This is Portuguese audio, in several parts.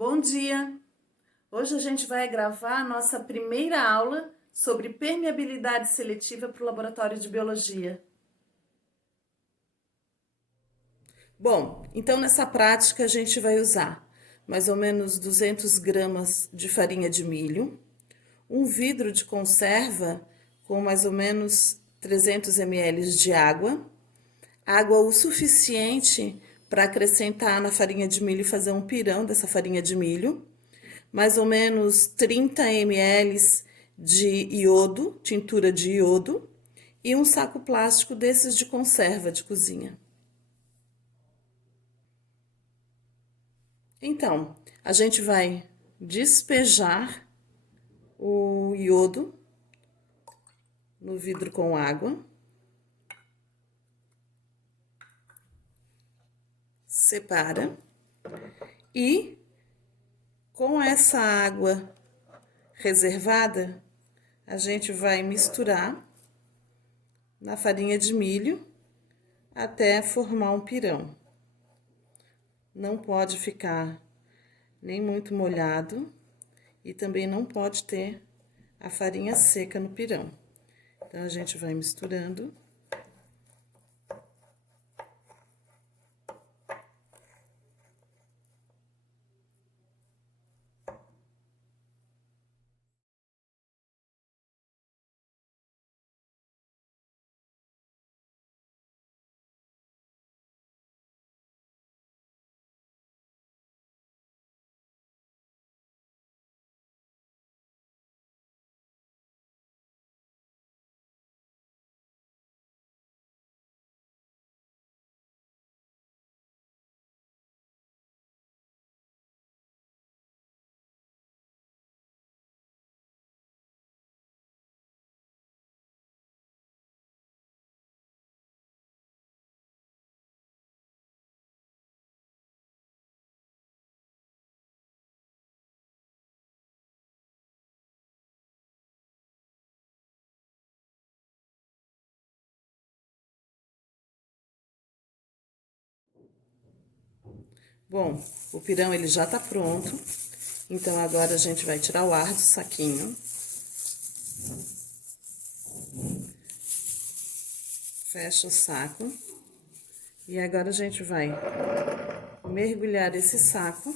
Bom dia! Hoje a gente vai gravar a nossa primeira aula sobre permeabilidade seletiva para o laboratório de biologia. Bom, então nessa prática a gente vai usar mais ou menos 200 gramas de farinha de milho, um vidro de conserva com mais ou menos 300 ml de água, água o suficiente para acrescentar na farinha de milho e fazer um pirão dessa farinha de milho, mais ou menos 30 ml de iodo, tintura de iodo, e um saco plástico desses de conserva de cozinha. Então, a gente vai despejar o iodo no vidro com água, separa e com essa água reservada, a gente vai misturar na farinha de milho até formar um pirão. Não pode ficar nem muito molhado e também não pode ter a farinha seca no pirão. Então, a gente vai misturando. Bom, o pirão ele já tá pronto. Então, agora a gente vai tirar o ar do saquinho. Fecha o saco. E agora a gente vai mergulhar esse saco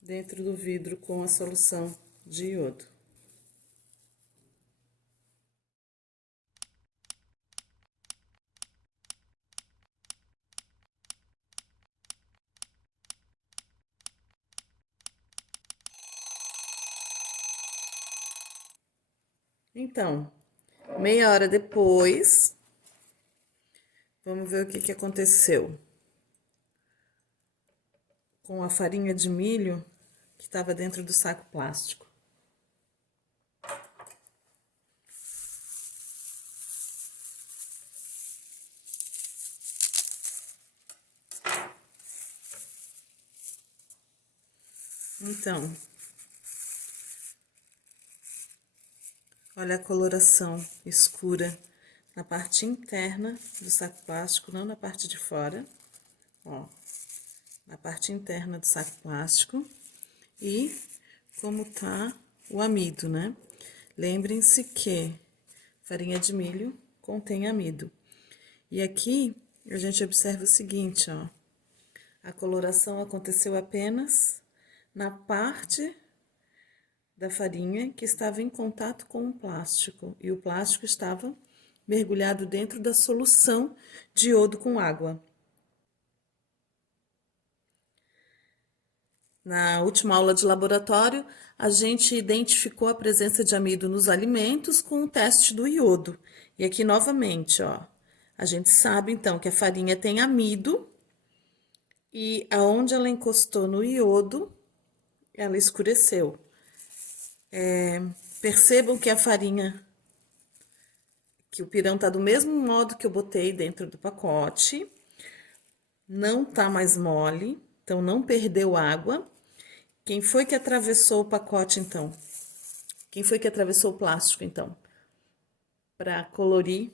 dentro do vidro com a solução de iodo. Então, meia hora depois, vamos ver o que aconteceu com a farinha de milho que estava dentro do saco plástico. Então, olha a coloração escura na parte interna do saco plástico, não na parte de fora. Ó, na parte interna do saco plástico. E como tá o amido, né? Lembrem-se que farinha de milho contém amido. E aqui a gente observa o seguinte, ó. A coloração aconteceu apenas na parte da farinha que estava em contato com o plástico. E o plástico estava mergulhado dentro da solução de iodo com água. Na última aula de laboratório, a gente identificou a presença de amido nos alimentos com o teste do iodo. E aqui, novamente, ó, a gente sabe, então, que a farinha tem amido e aonde ela encostou no iodo, ela escureceu. Percebam que a farinha, que o pirão tá do mesmo modo que eu botei dentro do pacote, não tá mais mole, então não perdeu água. Quem foi que atravessou o pacote, então? Quem foi que atravessou o plástico, então? Para colorir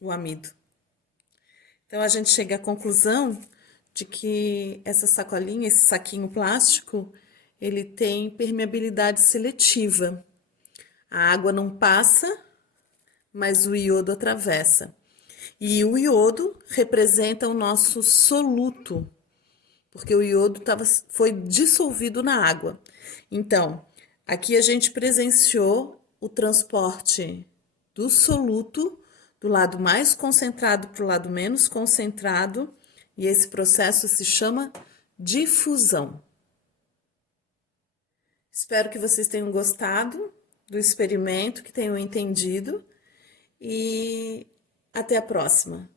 o amido. Então, a gente chega à conclusão de que essa sacolinha, esse saquinho plástico, ele tem permeabilidade seletiva. A água não passa, mas o iodo atravessa. E o iodo representa o nosso soluto, porque o iodo foi dissolvido na água. Então, aqui a gente presenciou o transporte do soluto do lado mais concentrado para o lado menos concentrado, e esse processo se chama difusão. Espero que vocês tenham gostado do experimento, que tenham entendido, e até a próxima.